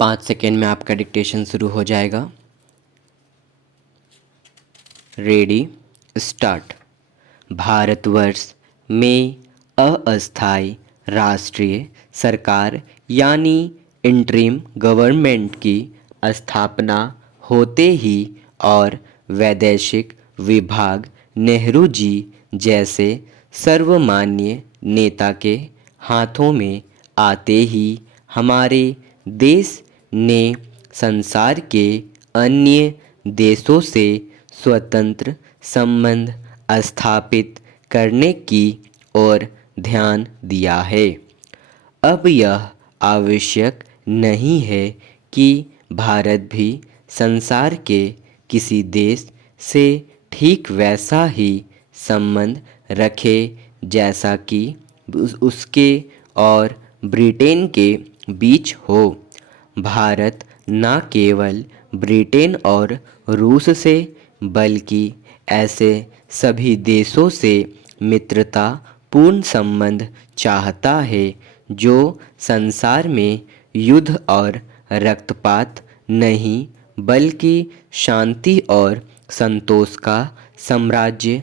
5 second में आपका dictation शुरू हो जाएगा। Ready, start. भारतवर्ष में अस्थायी राष्ट्रीय सरकार यानी इंटरिम गवर्नमेंट की स्थापना होते ही और वैदेशिक विभाग नेहरू जी जैसे सर्वमान्य नेता के हाथों में आते ही हमारे देश ने संसार के अन्य देशों से स्वतंत्र संबंध स्थापित करने की ओर ध्यान दिया है। अब यह आवश्यक नहीं है कि भारत भी संसार के किसी देश से ठीक वैसा ही संबंध रखे जैसा कि उसके और ब्रिटेन के बीच हो। भारत न केवल ब्रिटेन और रूस से बल्कि ऐसे सभी देशों से मित्रता पूर्ण संबंध चाहता है जो संसार में युद्ध और रक्तपात नहीं बल्कि शांति और संतोष का साम्राज्य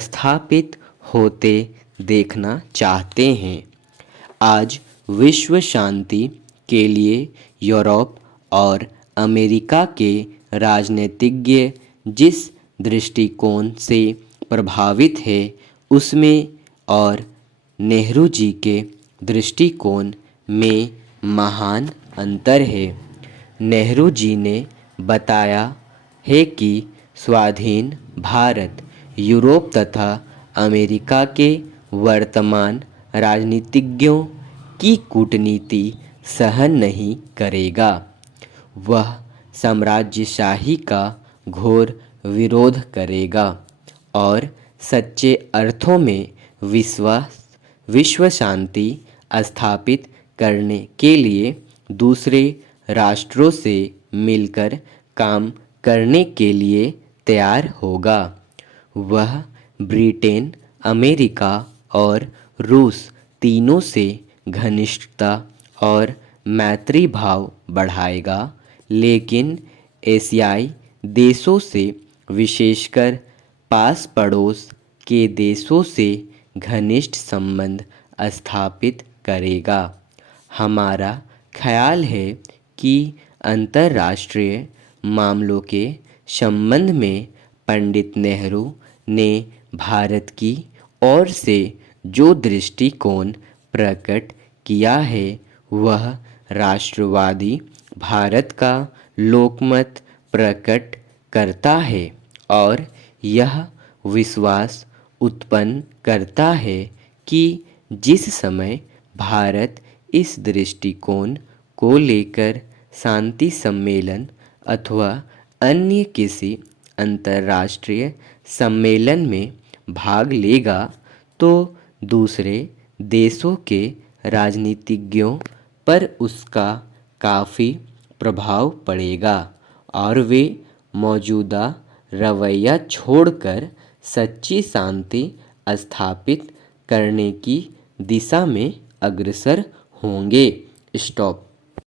स्थापित होते देखना चाहते हैं। आज विश्व शांति के लिए यूरोप और अमेरिका के राजनीतिज्ञ जिस दृष्टिकोण से प्रभावित है उसमें और नेहरू जी के दृष्टिकोण में महान अंतर है। नेहरू जी ने बताया है कि स्वाधीन भारत यूरोप तथा अमेरिका के वर्तमान राजनीतिज्ञों की कूटनीति सहन नहीं करेगा। वह साम्राज्यशाही का घोर विरोध करेगा और सच्चे अर्थों में विश्व शांति स्थापित करने के लिए दूसरे राष्ट्रों से मिलकर काम करने के लिए तैयार होगा। वह ब्रिटेन, अमेरिका और रूस तीनों से घनिष्ठता और मैत्री भाव बढ़ाएगा, लेकिन एशियाई देशों से विशेषकर पास पड़ोस के देशों से घनिष्ठ संबंध स्थापित करेगा। हमारा ख्याल है कि अंतर्राष्ट्रीय मामलों के संबंध में पंडित नेहरू ने भारत की ओर से जो दृष्टिकोण प्रकट किया है वह राष्ट्रवादी भारत का लोकमत प्रकट करता है और यह विश्वास उत्पन्न करता है कि जिस समय भारत इस दृष्टिकोण को लेकर शांति सम्मेलन अथवा अन्य किसी अंतर्राष्ट्रीय सम्मेलन में भाग लेगा तो दूसरे देशों के राजनीतिज्ञों पर उसका काफ़ी प्रभाव पड़ेगा और वे मौजूदा रवैया छोड़कर सच्ची शांति स्थापित करने की दिशा में अग्रसर होंगे। स्टॉप।